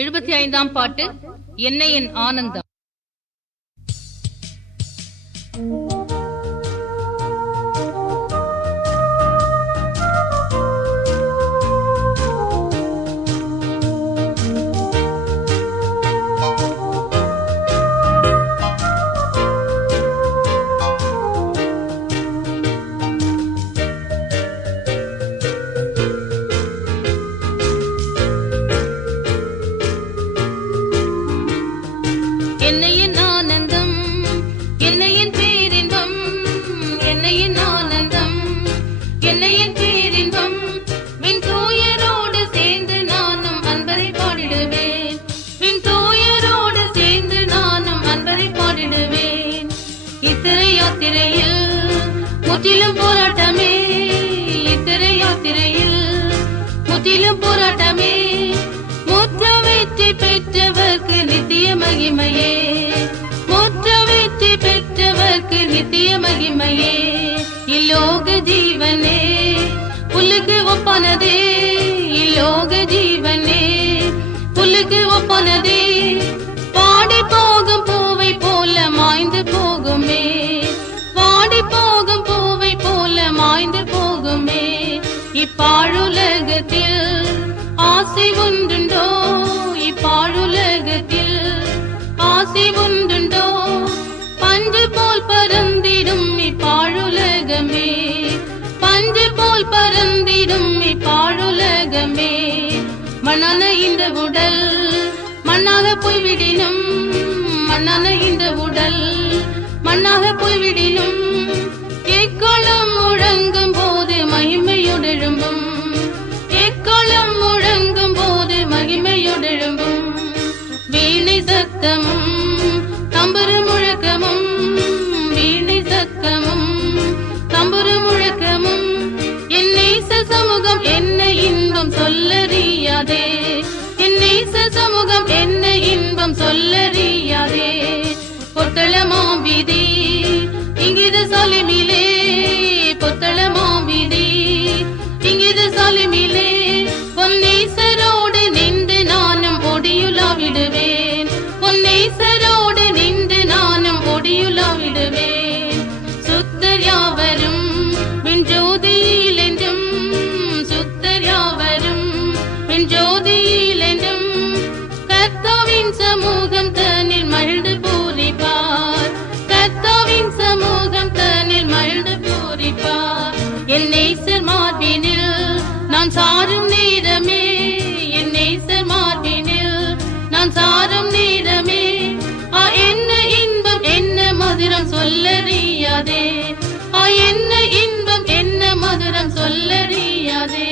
75ஆம் பாட்டு என்னை என் ஆனந்தம். என்னை என் ஆனந்தம், என்னை என் பேரின்பம், என்னை என் ஆனந்தம், என்னை என் பேரின்பம். விண் தூயரோடு சேர்ந்து நானும் அன்பரை பாடிடுவேன், விண் தூயரோடு சேர்ந்து நானும் அன்பரை பாடிடுவேன். இத்திரை யாத்திரையில் முற்றிலும் போராட்டமே, இத்திரை யாத்திரையில் முற்றிலும் போராட்டமே. முற்ற வெற்றி பெற்றவர்க்கு நித்திய மகிமையே, முற்ற வெற்றி பெற்றவர்க்கு நித்திய மகிமையே. இலோக ஜீவனே புல்லுக்கு ஒப்பானதே, இலோக ஜீவனே புல்லுக்கு ஒப்பானதே. பாடி போகும் பூவை போல மாய்ந்து போகுமே, பாடி போகும் பூவை போல மாய்ந்து போகுமே. இப்பாழுலகத்தில் ஆசை ஒன்றுண்டோ, இப்பாழுலகத்தில் ஆசை ஒன்றுண்டோ. பஞ்சு போல் பறந்திடும் இப்பாழுலகமே, பஞ்சு போல் பறந்திடும் இப்பாழுலகமே. மண்ணான இந்த உடல் மண்ணாக போய்விடினும், மண்ணான இந்த உடல் மண்ணாக போய்விடினும். எக்காலம் முழங்கும் போது மகிமையுடெழும்பும், எக்காலம் முழங்கும் போது மகிமையுடெழும்பும். வீணை சத்தமும் தம்புரு முழக்கமும், வீணை சத்தமும் தம்புரு முழக்கமும். என்னை சமூகம் என்ன இன்பம் சொல்லறியாதே, என்னை சமூகம் என்ன இன்பம் சொல்லறியாதே. பொத்தளமாம் வீதி இங்கிது சாலிமிலே, பொத்தளமாம் வீதி இங்கிது சாலிமிலே. பொன்னேசரோடு நின்று நானும் ஒடியுலா விடுவேன், பொன்னேசரோடு நின்று நானும் ஒடியுலா விடுவேன். சுத்தர் யாவரும் விண்ஜோதியில் என்றும், சுத்தர் யாவரும் விண்ஜோதியில் என்றும். கர்த்தாவின் சமூகம் தன்னில் மகிழ்ந்து பூரிப்பார், கர்த்தாவின் சமூகம் தன்னில் மகிழ்ந்து பூரிப்பார். என் நேசர் மார்பினில் நான் சாரும் நேரமே, என் நேசர் மார்பினில் நான் சாரும் நேரமே. என்ன இன்பம் என்ன மதுரம் சொல்லறியாதே, என்ன இன்பம் என்ன மதுரம் சொல்லறியாதே.